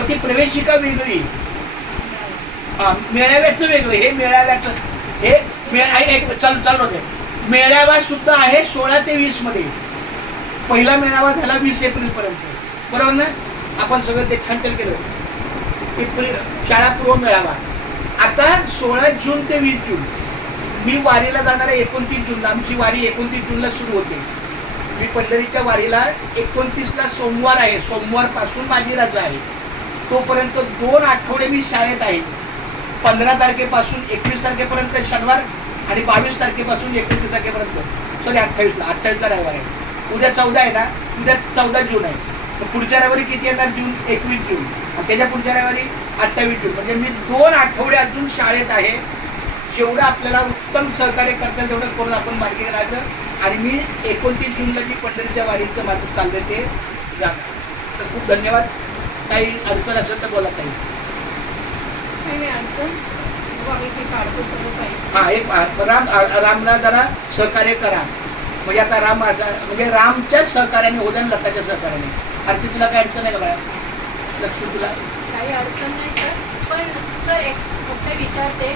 मग ती प्रवेशिका वेगळी, मेळाव्याचं वेगळं, हे मेळाव्याचं हे चालू होते. मेळावा सुद्धा आहे 16 ते 20 मध्ये. पहिला मेळावा झाला 20 एप्रिल पर्यंत, बरोबर ना? आपण सगळं ते छान केलं. शाळापूर्व मेळावा. आता 16 जून ते 20 जून मी वारीला जाणार आहे. 29 जूनला आमची वारी 29 जूनला सुरू होते. मी पंढरीच्या वारीला 29ला सोमवार आहे. सोमवारपासून माझी रजा आहे. तोपर्यंत 2 आठवडे मी शाळेत आहे. 15 तारखेपासून 21 तारखेपर्यंत शनिवार आणि 22 तारखेपासून 31 तारखेपर्यंत, सॉरी 28ला रविवार आहे. उद्या 14 आहे ना, उद्या 14 जून आहे. पुढच्या रविवारी किती येणार? जून 21 जून, आणि त्याच्या पुढच्या रविवारी 28 जून. म्हणजे मी 2 आठवडे अजून शाळेत आहे. जेवढं आपल्याला उत्तम सहकार्य करता येईल तेवढं करून आपण मार्गी राहायचं. आणि मी 29 जूनला मी पंढरीच्या वारीचं माझं चाललंय ते जाणार. तर खूप धन्यवाद. काही अडचण असेल तर बोला काही. हा, एक रामला जरा सहकार्य करा. म्हणजे आता राम म्हणजे रामच्याच सहकार्याने होत्या, लताच्या सहकार्याने. आरती तुला काय अडचण आहे का बाळा? लक्ष्मी तुला काही अडचण नाही सर, पण सर एक फक्त विचारते,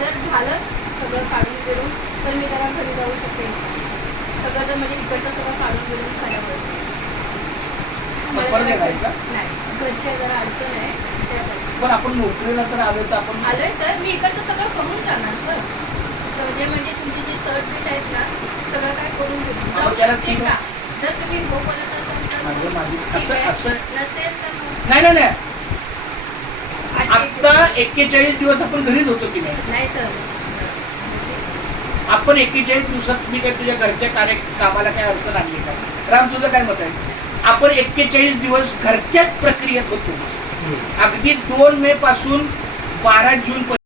जर झालंच सगळं काढून बिडून तर मी जरा घरी जाऊ शकते. सगळं जर म्हणजे इकडचं सगळं काढून बिडून खायला नाही, घरची जरा अडचण आहे त्यासाठी. पण आपण नोकरीला तर आलो तर आपण आलोय सर, मी इकडचं सगळं करून जाणार सर. म्हणजे तुमची जी सर्ट बीट आहेत ना, सगळं काय करून जाऊ शकते का? जर तुम्ही हो बोलत असाल तर असं नसेल तर नाही. आता 41 दिवस आपण घरीच होतो की नाही सर. आपण 41 दिवसात मी काय तुझ्या घरच्या कामाला काय अडचण आणली का? राम, तुझं काय मत आहे? आपण 41 दिवस घरच्याच प्रक्रियेत होतो. अगदी 2 मे पासून 12 जून